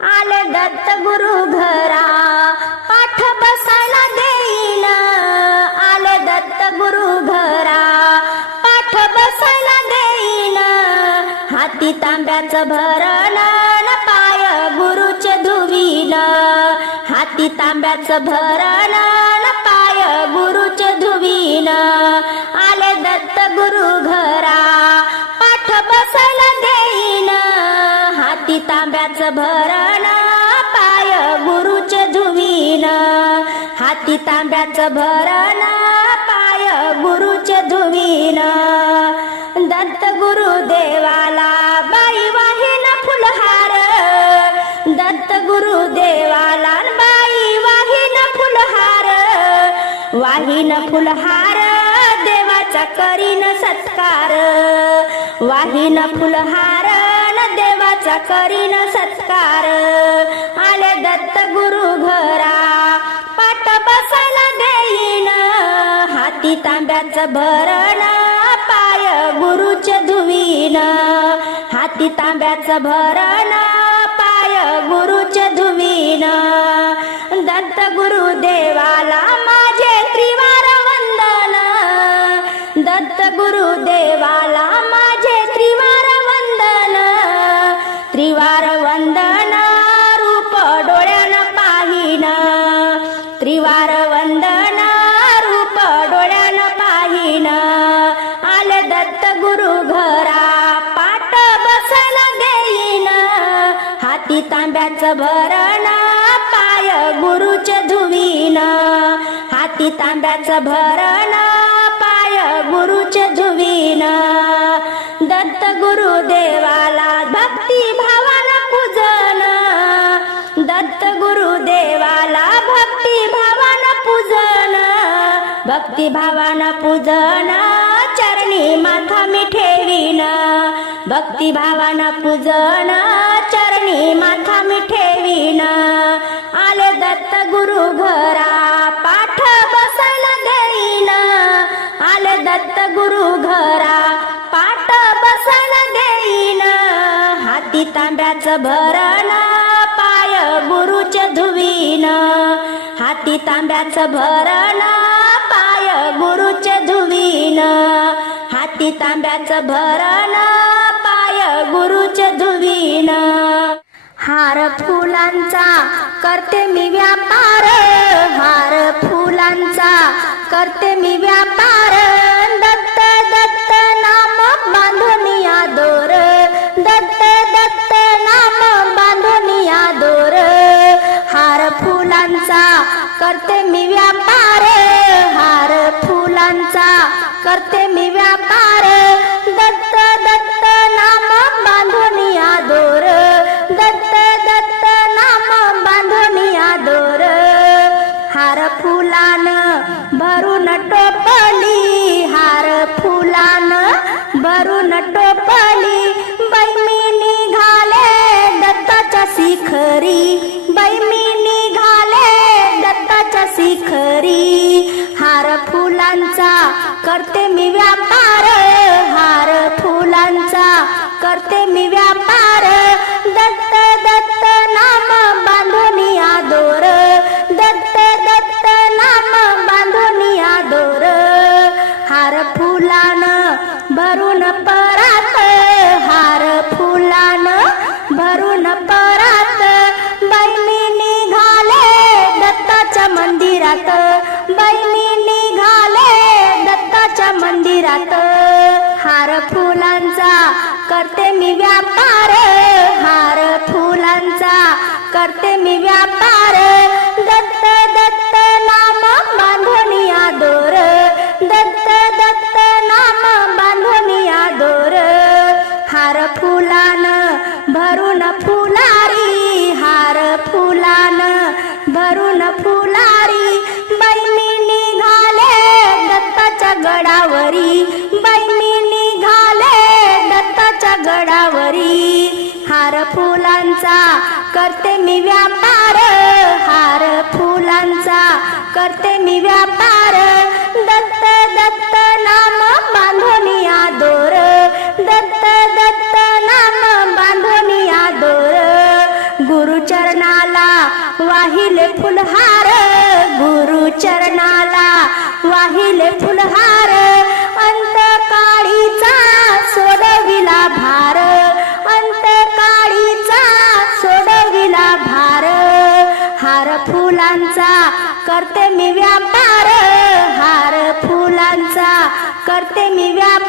आले दत्त गुरु घरा पाठ बसायला देईन. आले दत्त गुरु घरा पाठ बसायला देईन. हाती तांब्याचं भरण पाय गुरुचे धुवीन. हाती तांब्याचं भरण पाय गुरुचे धुवीन. आले दत्त गुरु घरा पाठ बसायला देईन. हाती तांब्याचं भर हाती तांब्याचं भरण पाय गुरुचे धुवीन. दत्त गुरु देवाला बाई वाहिन फुलहार. दत्त गुरु देवाला बाई वाहिन फुलहार. वाहिन फुलहार देवाचा करीन सत्कार. वाहिन फुलहार न देवाचा करीन सत्कार. आले दत्त गुरु घरा त्याचा भरणा पाय गुरुचे धुवीन. हाती तांब्याचा भरणा पाय गुरुचे धुवीन. दत्त गुरु देवाला माझे त्रिवार वंदन. दत्त गुरु तांब्याचं भरणा पाय गुरुचे धुवीन. हाती तांब्याच भरण पाय गुरुचे धुवीन. दत्त गुरु देवाला भक्ती भावानं पूजन. दत्त गुरु देवाला भक्ती भावानं पूजन. भक्ती भावाना पूजन चरणी माथा मी ठेवीन. भक्ती भावाना पूजन चरणी माथा मी ठेवीन. आले दत्त गुरु घरा पाठ बसायला देईन. आले दत्त गुरु घरा पाठ बसायला देईन. हाती तांब्याचं भरण पाय गुरुचे धुवीन. हाती तांब्याचं भरण पाय गुरुचे धुवीन. हाती तांब्याचं भरण पाय गुरुचे धुवीन. हार फुलांचा करते मी व्यापार. हार फुलांचा करते मी व्यापार. दत्त दत्त नाम बांधनिया दोर. दत्त दत्त नाम बांधनिया दोर. हार फुलांचा करते मी व्यापार. हार फुलांचा करते मी टोपली हार फुलान भरून टोपली बाई मी निघाले दत्ताच्या शिखरी बाई मी निघाले दत्ताच्या शिखरी. हार फुलांचा करते मी व्यापार हार फुलांचा करते मी व्यापार दत्त दत्त हार फुलान भरून परात हार फुलान भरून परात. हार फुलान भरून फुलारी हार फुलान भरून फुलारी बाई मी निघाले दत्ताच्या गडावरी बाई मी निघाले दत्ताच्या गडावरी. हार फुलांचा करते मी व्यापार हार फुलांचा करते मी व्यापार. दत्त दत्त नाम बांधनिया फुलहार गुरु चरणाला वाहिले फुलहार. अंत काळीचा सोडविला भार. अंत काळीचा सोडविला भार. हार फुलांचा करते मी व्यापार. हार फुलांचा करते मी व्यापार.